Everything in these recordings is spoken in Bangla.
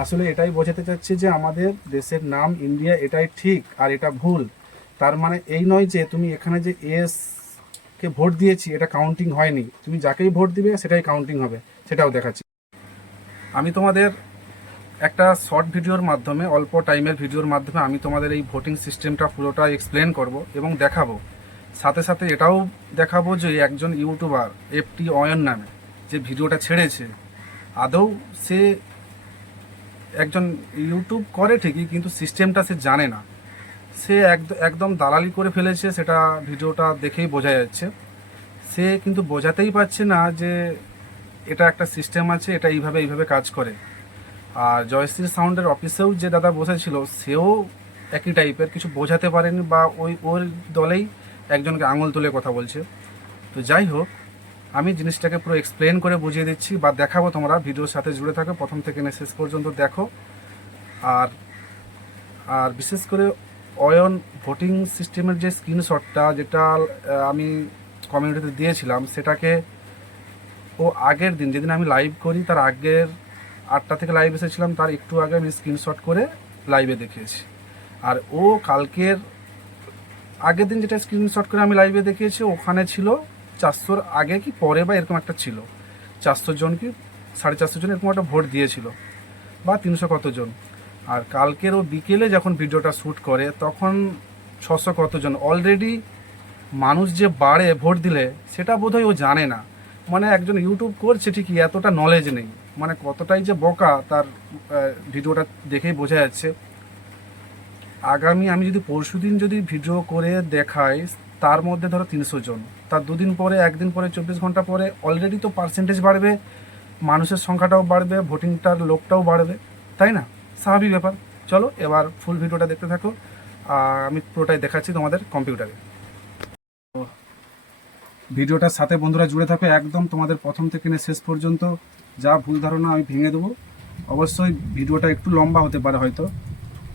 আসলে এটাই বোঝাতে চাচ্ছি যে আমাদের দেশের নাম ইন্ডিয়া এটাই ঠিক আর এটা ভুল। তার মানে এই নয় যে তুমি এখানে যে এস কে ভোট দিয়েছি, এটা কাউন্টিং হয়নি। তুমি যাকেই ভোট দিবে, সেটাই কাউন্টিং হবে। সেটাও দেখাচ্ছি। আমি তোমাদের একটা শর্ট ভিডিওর মাধ্যমে, অল্প টাইমের ভিডিওর মাধ্যমে আমি তোমাদের এই ভোটিং সিস্টেমটা পুরোটা এক্সপ্লেন করব এবং দেখাবো। সাথে সাথে এটাও দেখাবো যে একজন ইউটিউবার এফটি অয়ন নামে, যে ভিডিওটা ছেড়েছে। আদৌ সে একজন ইউটিউব করে ঠিকই, কিন্তু সিস্টেমটা সে জানে না। সে একদ- একদম দালালি করে ফেলেছে, সেটা ভিডিওটা দেখেই বোঝা যাচ্ছে। সে কিন্তু বোঝাতেই পারছে না যে এটা একটা সিস্টেম আছে, এটা এইভাবে এইভাবে কাজ করে। আর জয়শ্রী সাউন্ডের অফিসেও যে দাদা বসেছিল, সেও একই টাইপের কিছু বোঝাতে পারেনি বা ওই, ওর দলেই একজনকে আঙুল তুলে কথা বলছে। তো যাই হোক আমি জিনিসটাকে পুরো এক্সপ্লেন করে বুঝিয়ে দিচ্ছি বা দেখাবো তোমরা, ভিডিওর সাথে জুড়ে থাকো, প্রথম থেকে নিয়ে শেষ পর্যন্ত দেখো। আর আর বিশেষ করে অয়ন ভোটিং সিস্টেমের যে স্ক্রিনশটটা যেটা আমি কমিউনিটিতে দিয়েছিলাম, সেটাকে ও আগের দিন, যেদিন আমি লাইভ করি, তার আগের আটটা থেকে লাইভ এসেছিলাম, তার একটু আগে আমি স্ক্রিনশট করে লাইভে দেখিয়েছি। আর ও কালকের আগের দিন যেটা স্ক্রিনশট করে আমি লাইভে দেখিয়েছি, ওখানে ছিল চারশোর আগে কি পরে বা এরকম একটা ছিল? চারশো জন কি সাড়ে চারশো জন এরকম একটা ভোট দিয়েছিল বা তিনশো কতজন আর কালকের ও বিকেলে যখন ভিডিওটা শ্যুট করে তখন ছশো কতজন অলরেডি মানুষ যে বাড়ে ভোট দিলে সেটা বোধহয় ও জানে না। মানে একজন ইউটিউব করছে ঠিকই, এতটা নলেজ নেই। মানে কতটাই যে বোকা তার ভিডিওটা দেখেই বোঝা যাচ্ছে। আগামী আমি যদি পরশুদিন যদি ভিডিও করে দেখাই, তার মধ্যে ধরো তিনশো জন। তার দুদিন পরে, একদিন পরে, চব্বিশ ঘণ্টা পরে অলরেডি তো পার্সেন্টেজ বাড়বে, মানুষের সংখ্যাটাও বাড়বে ভোটিংটার লোকটাও বাড়বে, তাই না? স্বাভাবিক ব্যাপার। চলো, এবার ফুল ভিডিওটা দেখতে থাকো। আমি পুরোটাই দেখাচ্ছি তোমাদের কম্পিউটারে ভিডিওটার সাথে বন্ধুরা জুড়ে থাকো, একদম তোমাদের প্রথম থেকে নিয়ে শেষ পর্যন্ত। যা ভুল ধারণা আমি ভেঙে দেবো। অবশ্যই ভিডিওটা একটু লম্বা হতে পারে হয়তো।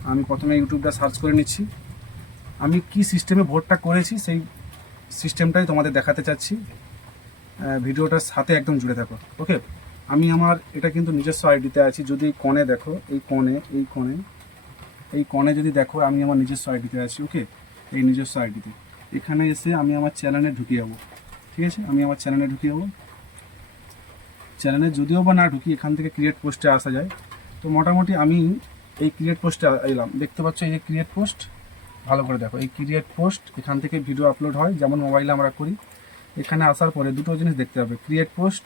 আমি প্রথমে ইউটিউবটা সার্চ করে নিচ্ছি। আমি কি সিস্টেমে ভোটটা করেছি, সেই সিস্টেমটাই তোমাদের দেখাতে চাচ্ছি। ভিডিওটার সাথে একদম জুড়ে থাকো। ওকে? আমি আমার, এটা কিন্তু নিজস্ব আইডিতে আছি। যদি কোণে দেখো, এই কোণে এই কোণে এই কোণে যদি দেখো, আমি আমার নিজস্ব আইডিতে আছি। ওকে? এই নিজস্ব আইডিতে। এখানে এসে আমি আমার চ্যানেলে ঢুকে যাব ঠিক আছে? আমি আমার চ্যানেলে ঢুকে যাব চ্যানেলে যদিও বা না ঢুকি, এখান থেকে ক্রিয়েট পোস্টে আসা যায়। তো মোটামুটি আমি এই ক্রিয়েট পোস্টে এলাম দেখতে পাচ্ছ এই যে ক্রিয়েট পোস্ট ভালো করে দেখো। এই ক্রিয়েট পোস্ট এখান থেকে ভিডিও আপলোড হয়, যেমন মোবাইলে আমরা করি। এখানে আসার পরে দুটো জিনিস দেখতে হবে। ক্রিয়েট পোস্ট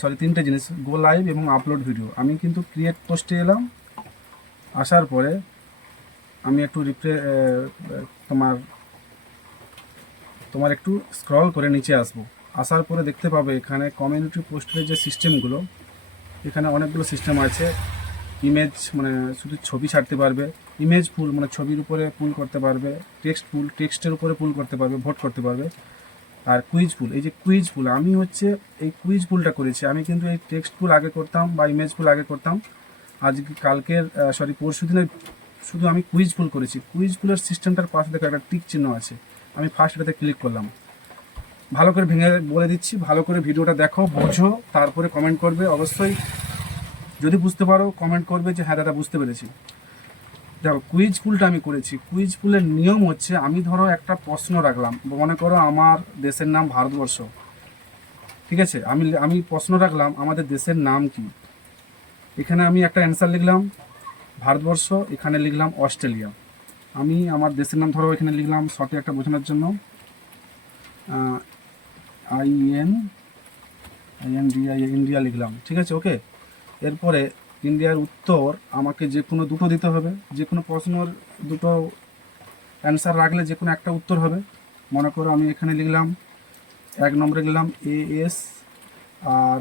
সরি তিনটে জিনিস গো লাইভ এবং আপলোড ভিডিও আমি কিন্তু ক্রিয়েট পোস্টে এলাম। আসার পরে আমি একটু রিপ্রে তোমার তোমার একটু স্ক্রল করে নিচে আসব। আসার পরে দেখতে পাবে এখানে কমিউনিটি পোস্টের যে সিস্টেমগুলো এখানে অনেকগুলো সিস্টেম আছে। ইমেজ মানে শুধু ছবি ছাড়তে পারবে ইমেজ ফুল মানে ছবির উপরে পুল করতে পারবে টেক্সট ফুল টেক্সটের উপরে পুল করতে পারবে ভোট করতে পারবে, আর কুইজ ফুল এই যে কুইজ ফুল আমি হচ্ছে এই কুইজ ফুলটা করেছি। আমি কিন্তু এই টেক্সট ফুল আগে করতাম বা ইমেজ ফুল আগে করতাম। আজকে, কালকের সরি পরশু দিনের শুধু আমি কুইজ ফুল করেছি। কুইজ ফুলের সিস্টেমটার পাশে দেখো একটা টিক চিহ্ন আছে। আমি ফার্স্ট এটাতে ক্লিক করলাম। ভালো করে ভেঙে বলে দিচ্ছি, ভালো করে ভিডিওটা দেখো, বোঝো, তারপরে কমেন্ট করবে। অবশ্যই যদি বুঝতে পারো কমেন্ট করবে যে হ্যাঁ দাদা, বুঝতে পেরেছি। দেখো কুইজ পুলটা আমি করেছি। কুইজ পুলের নিয়ম হচ্ছে, আমি ধরো একটা প্রশ্ন রাখলাম। মনে করো আমার দেশের নাম ভারতবর্ষ। ঠিক আছে? আমি আমি প্রশ্ন রাখলাম, আমাদের দেশের নাম কি? এখানে আমি একটা অ্যান্সার লিখলাম, ভারতবর্ষ, এখানে লিখলাম অস্ট্রেলিয়া। আমি আমার দেশের নাম ধরো, এখানে লিখলাম শর্টে একটা বোঝানোর জন্য। I N I N D I India লিখলাম। ঠিক আছে? ওকে এরপরে ইন্ডিয়ার উত্তর আমাকে যে কোনো দুটো দিতে হবে, যে কোনো প্রশ্নের দুটো অ্যান্সার রাখলে যে কোনো একটা উত্তর হবে। মনে করো আমি এখানে লিখলাম, এক নম্বরে লিখলাম এ এস আর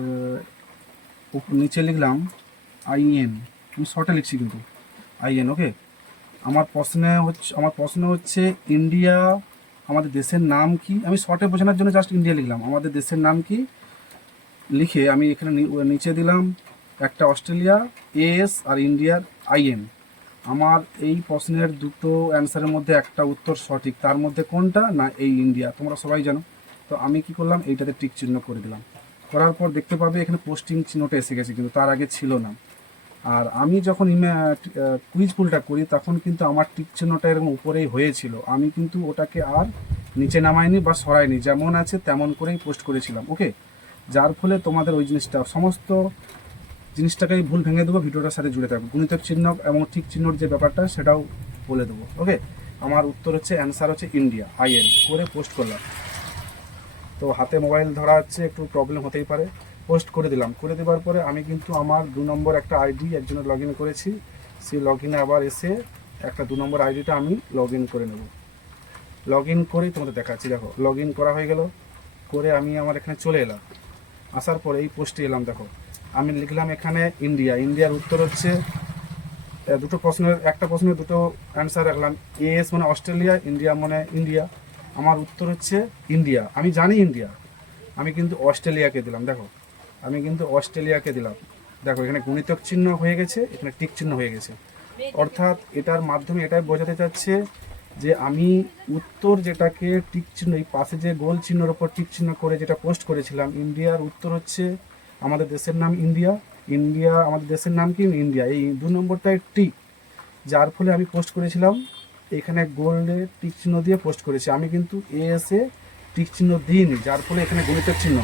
নিচে লিখলাম আইএন আমি শর্টে লিখছি কিন্তু আইএন ওকে আমার প্রশ্নে হচ্ছে, আমার প্রশ্ন হচ্ছে ইন্ডিয়া, আমাদের দেশের নাম কি? আমি শর্টে বোঝানোর জন্য জাস্ট ইন্ডিয়া লিখলাম। আমাদের দেশের নাম কি? লিখে আমি এখানে নিচে দিলাম একটা অস্ট্রেলিয়া এএস আর ইন্ডিয়ার আইএন আমার এই প্রশ্নের দুটো অ্যান্সারের মধ্যে একটা উত্তর সঠিক, তার মধ্যে কোনটা না এই ইন্ডিয়া? তোমরা সবাই জানো। তো আমি কি করলাম? এইটাতে টিক চিহ্ন করে দিলাম। করার পর দেখতে পাবে এখানে পোস্টিং চিহ্নটা এসে গেছে, কিন্তু তার আগে ছিল না। আর আমি যখন কুইজ পুলটা করি, তখন কিন্তু আমার টিক চিহ্নটা এরকম উপরেই হয়েছিল। আমি কিন্তু ওটাকে আর নিচে নামাইনি বা সরাইনি, যেমন আছে তেমন করেই পোস্ট করেছিলাম ওকে যার ফলে তোমাদের ওই জিনিসটা, সমস্ত জিনিসটাকেই ভুল ভেঙে দেবো, ভিডিওটার সাথে জুড়ে থাকব। গুণিতক চিহ্ন এবং ঠিক চিহ্নর যে ব্যাপারটা, সেটাও বলে দেবো। ওকে আমার উত্তর হচ্ছে অ্যান্সার হচ্ছে ইন্ডিয়া আইএন করে পোস্ট করলাম। তো হাতে মোবাইল ধরা হচ্ছে, একটু প্রবলেম হতেই পারে। পোস্ট করে দিলাম। করে দেওয়ার পরে আমি কিন্তু আমার দু নম্বর একটা আইডি একজনের লগ ইন করেছি। সেই লগ ইনে আবার এসে একটা দু নম্বর আইডিটা আমি লগ করে নেব। লগ ইন করেই তোমাদের দেখাচ্ছি, দেখো লগ করা হয়ে গেল। করে আমি আমার এখানে চলে এলাম। আসার পরে এই পোস্টে এলাম, দেখো। আমি লিখলাম এখানে ইন্ডিয়া। ইন্ডিয়ার উত্তর হচ্ছে দুটো প্রশ্নের, একটা প্রশ্নের দুটো অ্যান্সার রাখলাম। এএস মানে অস্ট্রেলিয়া, ইন্ডিয়া মানে ইন্ডিয়া। আমার উত্তর হচ্ছে ইন্ডিয়া। আমি জানি ইন্ডিয়া। আমি কিন্তু অস্ট্রেলিয়াকে দিলাম, দেখো। আমি কিন্তু অস্ট্রেলিয়াকে দিলাম। দেখো, এখানে গুণিতক চিহ্ন হয়ে গেছে, এখানে টিক চিহ্ন হয়ে গেছে। অর্থাৎ এটার মাধ্যমে এটাই বোঝাতে চাচ্ছে যে আমি উত্তর যেটাকে টিক চিহ্ন, এই পাশে যে গোল চিহ্নের ওপর টিক চিহ্ন করে যেটা পোস্ট করেছিলাম, ইন্ডিয়ার উত্তর হচ্ছে আমাদের দেশের নাম ইন্ডিয়া ইন্ডিয়া, আমাদের দেশের নাম কি? ইন্ডিয়া। এই দু নম্বরটায় টিক যার ফলে আমি পোস্ট করেছিলাম। এখানে গোল্ডে টিক চিহ্ন দিয়ে পোস্ট করেছি। আমি কিন্তু এএসএ টিক চিহ্ন দিইনি, যার ফলে এখানে গণিতের চিহ্ন।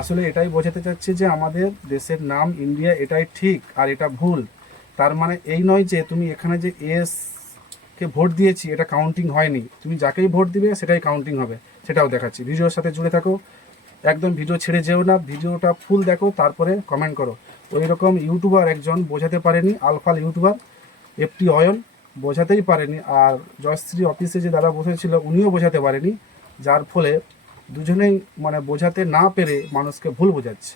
আসলে এটাই বোঝাতে চাচ্ছে যে আমাদের দেশের নাম ইন্ডিয়া, এটাই ঠিক আর এটা ভুল। তার মানে এই নয় যে তুমি এখানে যে এস কে ভোট দিয়েছি, এটা কাউন্টিং হয়নি। তুমি যাকেই ভোট দিবে, সেটাই কাউন্টিং হবে। সেটাও দেখাচ্ছি। ভিডিওর সাথে জুড়ে থাকো। একদম ভিডিও ছেড়ে যেও না ভিডিওটা ফুল দেখো, তারপরে কমেন্ট করো। ওই রকম ইউটিউবার একজন বোঝাতে পারেনি, আলফাল ইউটিউবার এফটি অয়ন, বোঝাতেই পারেনি। আর জয়শ্রী অফিসে যে দাদা বসেছিল, উনিও বোঝাতে পারেনি। যার ফলে দুজনেই মানে বোঝাতে না পেরে মানুষকে ভুল বোঝাচ্ছে।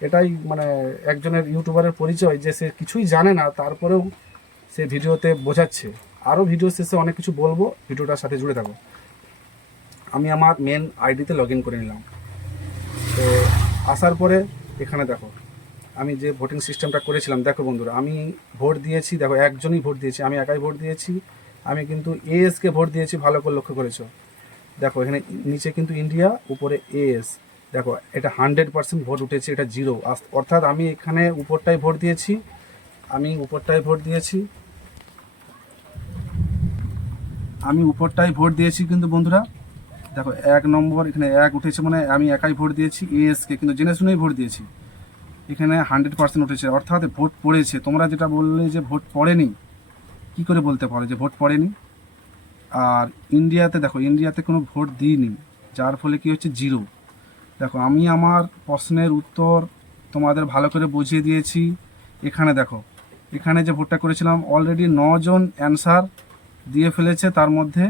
এটাই মানে একজনের ইউটিউবারের পরিচয় যে সে কিছুই জানে না, তারপরেও সে ভিডিওতে বোঝাচ্ছে। আরও ভিডিও শেষে অনেক কিছু বলব ভিডিওটার সাথে জুড়ে থাকো। আমি আমার মেন আইডিতে লগ ইন করে নিলাম। তো আসার পরে এখানে দেখো, আমি যে ভোটিং সিস্টেমটা করেছিলাম, দেখো বন্ধুরা, আমি ভোট দিয়েছি, দেখো একজনই ভোট দিয়েছি, আমি একাই ভোট দিয়েছি, আমি কিন্তু এএসকে ভোট দিয়েছি, ভালো করে লক্ষ্য করেছ। দেখো, এখানে নিচে কিন্তু ইন্ডিয়া উপরে এএস দেখো, এটা হান্ড্রেড পার্সেন্ট ভোট উঠেছে, এটা জিরো অর্থাৎ আমি এখানে উপরটাই ভোট দিয়েছি, আমি উপরটাই ভোট দিয়েছি। আমি উপরটাই ভোট দিয়েছি কিন্তু বন্ধুরা দেখো, এক নম্বর এখানে এক উঠেছে মানে আমি একাই ভোট দিয়েছি এএসকে কিন্তু জেনে শুনেই ভোট দিয়েছি। এখানে হান্ড্রেড পার্সেন্ট উঠেছে, অর্থাৎ ভোট পড়েছে। তোমরা যেটা বললে যে ভোট পড়েনি, কি করে বলতে পারো যে ভোট পড়েনি? আর ইন্ডিয়াতে দেখো ইন্ডিয়াতে কোনো ভোট দিইনি, যার ফলে কি হচ্ছে? জিরো দেখো, আমি আমার প্রশ্নের উত্তর তোমাদের ভালো করে বুঝিয়ে দিয়েছি। এখানে দেখো, এখানে যে ভোটটা করেছিলাম অলরেডি নজন অ্যান্সার দিয়ে ফেলেছে, তার মধ্যে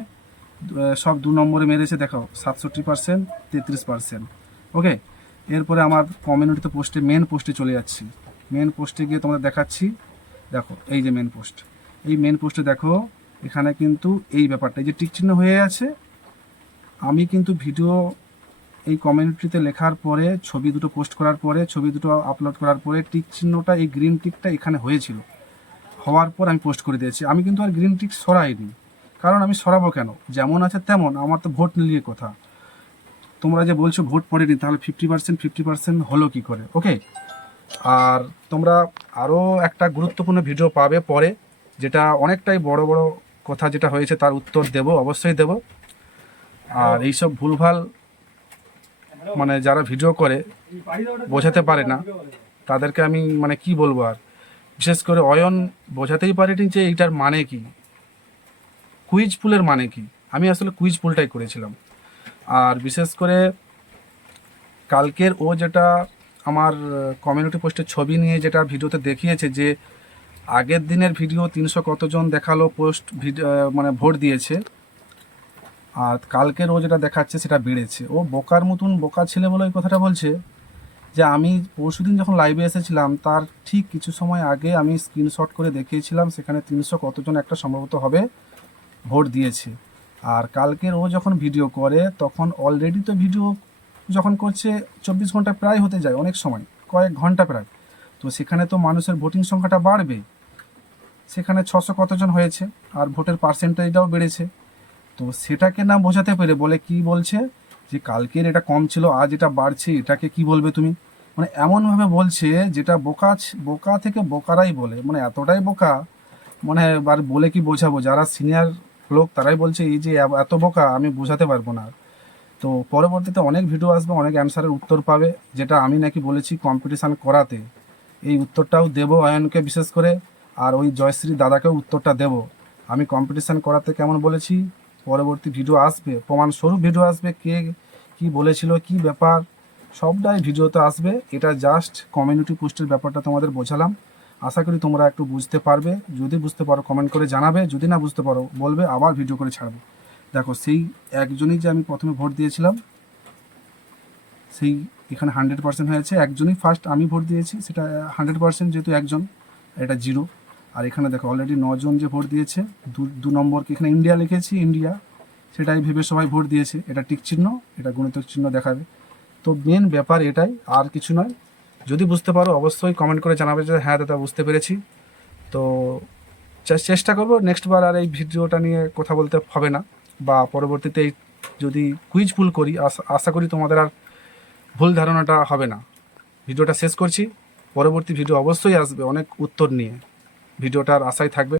সব দু নম্বরে মেরেছে, দেখো, সাতষট্টি পার্সেন্ট তেত্রিশ পার্সেন্ট ওকে এরপরে আমার কমিউনিটিতে পোস্টে মেন পোস্টে চলে যাচ্ছি। মেন পোস্টে গিয়ে তোমাদের দেখাচ্ছি। দেখো, এই যে মেন পোস্ট এই মেন পোস্টে দেখো, এখানে কিন্তু এই ব্যাপারটা, এই যে টিক চিহ্ন হয়ে আছে, আমি কিন্তু ভিডিও এই কমিউনিটিতে লেখার পরে, ছবি দুটো পোস্ট করার পরে, ছবি দুটো আপলোড করার পরে টিক চিহ্নটা এই গ্রিন টিকটা এখানে হয়েছিল। হওয়ার পর আমি পোস্ট করে দিয়েছি। আমি কিন্তু আর গ্রিন টিক সরাইনি। কারণ আমি সরাবো কেন? যেমন আছে তেমন, আমার তো ভোট নিয়ে কথা। তোমরা যে বলছো ভোট পড়েনি, তাহলে ফিফটি পার্সেন্ট ফিফটি পার্সেন্ট হলো কি করে? ওকে আর তোমরা আরও একটা গুরুত্বপূর্ণ ভিডিও পাবে পরে, যেটা অনেকটাই বড় বড় কথা যেটা হয়েছে তার উত্তর দেব, অবশ্যই দেব। আর এইসব ভুলভাল মানে যারা ভিডিও করে, বোঝাতে পারে না, তাদেরকে আমি মানে কি বলব আর? বিশেষ করে অয়ন বোঝাতেই পারেনি যে এইটার মানে কি। কুইজ পুলের মানে কি? আমি আসলে কুইজ পুলটাই করেছিলাম। আর বিশেষ করে কালকের ও যেটা আমার কমিউনিটি পোস্টের ছবি নিয়ে যেটা ভিডিওতে দেখিয়েছে যে, আগের দিনের ভিডিও তিনশো কতজন দেখাল পোস্ট মানে ভোট দিয়েছে। আর কালকের ও যেটা দেখাচ্ছে সেটা বেড়েছে। ও বোকার মতন বোকা ছেলে বলে ওই কথাটা বলছে যে, আমি পরশুদিন যখন লাইভে এসেছিলাম, তার ঠিক কিছু সময় আগে আমি স্ক্রিনশট করে দেখিয়েছিলাম, সেখানে তিনশো কতজন একটা সম্ভবত হবে। ভোট দিয়েছে। আর কালকের ও যখন ভিডিও করে, তখন অলরেডি তো ভিডিও যখন করছে, চব্বিশ ঘণ্টা প্রায় হতে যায় অনেক সময়, কয়েক ঘণ্টা প্রায়। তো সেখানে তো মানুষের ভোটিং সংখ্যাটা বাড়বে। সেখানে ছশো কতজন হয়েছে, আর ভোটের পার্সেন্টেজটাও বেড়েছে। তো সেটাকে না বোঝাতে পেরে বলে কি বলছে, যে কালকের এটা কম ছিল, আজ এটা বাড়ছে, এটাকে কি বলবে তুমি? মানে এমনভাবে বলছে, যেটা বোকা বোকা থেকে বোকারাই বলে। মানে এতটাই বোকা মানে আর বলে কি বোঝাবো? যারা সিনিয়র লোক, তারাই বলছে, এই যে এত বোকা, আমি বোঝাতে পারব না। তো পরবর্তীতে অনেক ভিডিও আসবে, অনেক অ্যান্সারের উত্তর পাবে, যেটা আমি নাকি বলেছি কম্পিটিশান করাতে। এই উত্তরটাও দেবো অয়নকে বিশেষ করে, আর ওই জয়শ্রী দাদাকেও উত্তরটা দেব। আমি কম্পিটিশান করাতে কেমন বলেছি, পরবর্তী ভিডিও আসবে, প্রমাণস্বরূপ ভিডিও আসবে, কে কি বলেছিল, কি ব্যাপার, সবটাই ভিডিওতে আসবে। এটা জাস্ট কমিউনিটি পোস্টের ব্যাপারটা তোমাদের বোঝালাম। আশা করি তোমরা একটু বুঝতে পারবে। যদি বুঝতে পারো কমেন্ট করে জানাবে। যদি না বুঝতে পারো, বলবে, আবার ভিডিও করে ছাড়বো। দেখো, সেই একজনই যে আমি প্রথমে ভোট দিয়েছিলাম, সেই এখানে হান্ড্রেড পার্সেন্ট হয়েছে। একজনই ফার্স্ট আমি ভোট দিয়েছি, সেটা হান্ড্রেড পার্সেন্ট যেহেতু একজন, এটা জিরো আর এখানে দেখো অলরেডি নজন যে ভোট দিয়েছে, দু নম্বরকে এখানে ইন্ডিয়া লিখেছি ইন্ডিয়া সেটাই ভেবে সবাই ভোট দিয়েছে। এটা টিক চিহ্ন, এটা গণিত চিহ্ন দেখাবে। তো মেন ব্যাপার এটাই, আর কিছু নয়। যদি বুঝতে পারো, অবশ্যই কমেন্ট করে জানাবে যে হ্যাঁ দাদা, বুঝতে পেরেছি। তো চেষ্টা করব নেক্সট বার আর এই ভিডিওটা নিয়ে কথা বলতে হবে না। বা পরবর্তীতে যদি কুইজ ভুল করি, আশা- আশা করি তোমাদের আর ভুল ধারণাটা হবে না। ভিডিওটা শেষ করছি। পরবর্তী ভিডিও অবশ্যই আসবে অনেক উত্তর নিয়ে। ভিডিওটার আশায় থাকবে।